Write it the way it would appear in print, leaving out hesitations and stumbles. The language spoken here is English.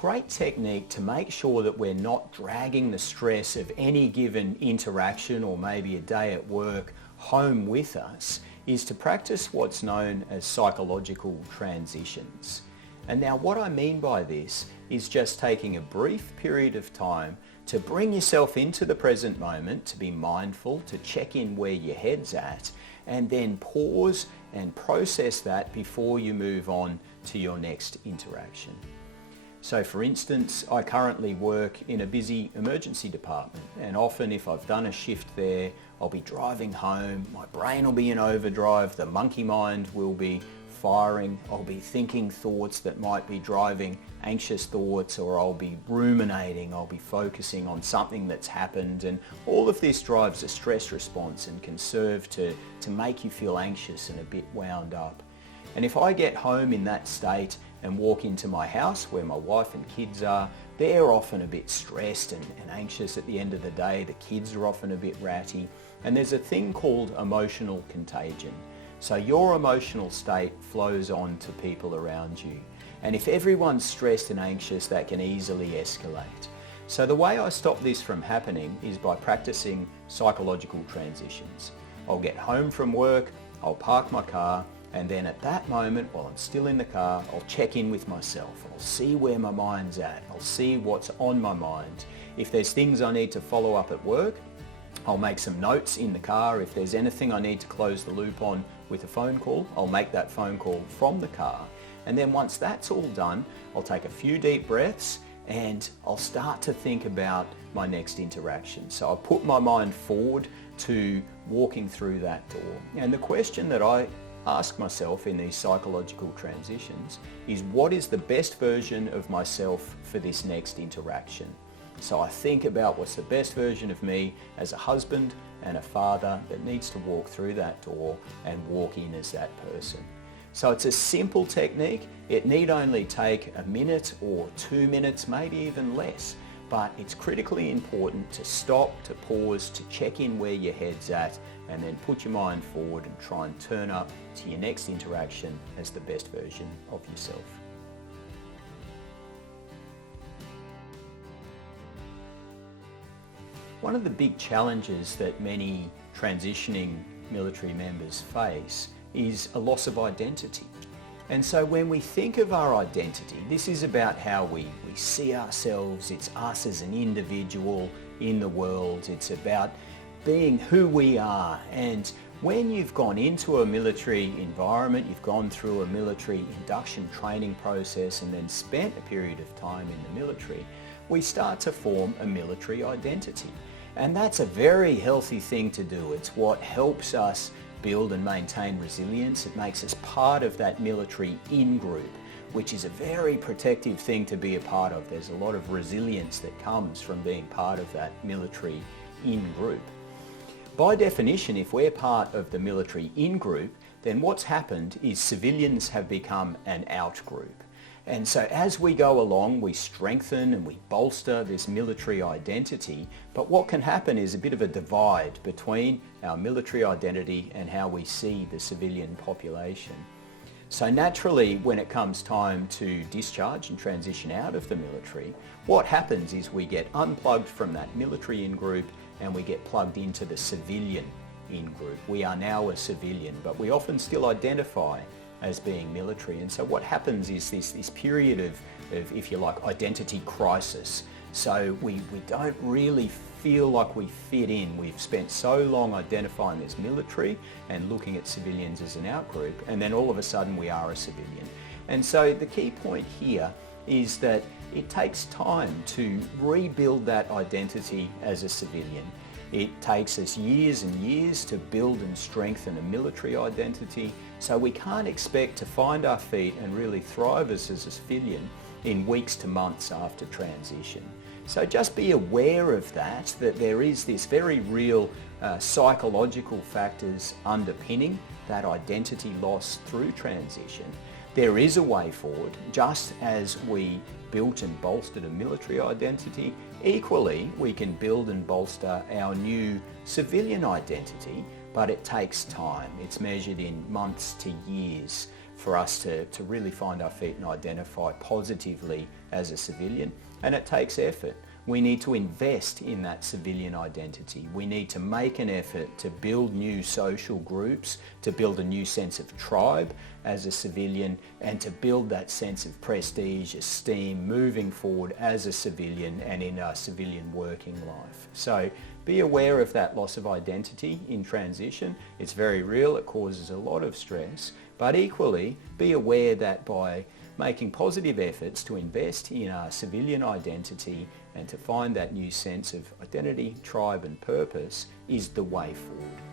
great technique to make sure that we're not dragging the stress of any given interaction or maybe a day at work home with us is to practice what's known as psychological transitions. And now what I mean by this is just taking a brief period of time to bring yourself into the present moment, to be mindful, to check in where your head's at, and then pause and process that before you move on to your next interaction. So for instance, I currently work in a busy emergency department, and often if I've done a shift there, I'll be driving home, my brain will be in overdrive, the monkey mind will be firing, I'll be thinking thoughts that might be driving anxious thoughts, or I'll be ruminating, I'll be focusing on something that's happened, and all of this drives a stress response and can serve to make you feel anxious and a bit wound up. And if I get home in that state and walk into my house where my wife and kids are, they're often a bit stressed and anxious at the end of the day. The kids are often a bit ratty. And there's a thing called emotional contagion. So your emotional state flows on to people around you. And if everyone's stressed and anxious, that can easily escalate. So the way I stop this from happening is by practicing psychological transitions. I'll get home from work, I'll park my car, and then at that moment, while I'm still in the car, I'll check in with myself. I'll see where my mind's at. I'll see what's on my mind. If there's things I need to follow up at work, I'll make some notes in the car. If there's anything I need to close the loop on with a phone call, I'll make that phone call from the car. And then once that's all done, I'll take a few deep breaths and I'll start to think about my next interaction. So I'll put my mind forward to walking through that door. And the question that I ask myself in these psychological transitions is, what is the best version of myself for this next interaction? So I think about what's the best version of me as a husband and a father that needs to walk through that door and walk in as that person. So it's a simple technique. It need only take a minute or 2 minutes, maybe even less. But it's critically important to stop, to pause, to check in where your head's at, and then put your mind forward and try and turn up to your next interaction as the best version of yourself. One of the big challenges that many transitioning military members face is a loss of identity. And so when we think of our identity, this is about how we see ourselves. It's us as an individual in the world. It's about being who we are. And when you've gone into a military environment, you've gone through a military induction training process and then spent a period of time in the military, we start to form a military identity. And that's a very healthy thing to do. It's what helps us build and maintain resilience. It makes us part of that military in-group, which is a very protective thing to be a part of. There's a lot of resilience that comes from being part of that military in-group. By definition, if we're part of the military in-group, then what's happened is civilians have become an out-group. And so as we go along, we strengthen and we bolster this military identity, but what can happen is a bit of a divide between our military identity and how we see the civilian population. So naturally, when it comes time to discharge and transition out of the military, what happens is we get unplugged from that military in-group and we get plugged into the civilian in-group. We are now a civilian, but we often still identify as being military. And so what happens is this period of, if you like, identity crisis. So we don't really feel like we fit in. We've spent so long identifying as military and looking at civilians as an outgroup, and then all of a sudden we are a civilian. And so the key point here is that it takes time to rebuild that identity as a civilian. It takes us years and years to build and strengthen a military identity, so we can't expect to find our feet and really thrive as a civilian in weeks to months after transition. So just be aware of that there is this very real psychological factors underpinning that identity loss through transition. There is a way forward. Just as we built and bolstered a military identity, equally we can build and bolster our new civilian identity but it takes time. It's measured in months to years for us to really find our feet and identify positively as a civilian, and it takes effort. We need to invest in that civilian identity. We need to make an effort to build new social groups, to build a new sense of tribe as a civilian, and to build that sense of prestige, esteem, moving forward as a civilian and in our civilian working life. So be aware of that loss of identity in transition. It's very real, it causes a lot of stress, but equally be aware that by making positive efforts to invest in our civilian identity and to find that new sense of identity, tribe and purpose is the way forward.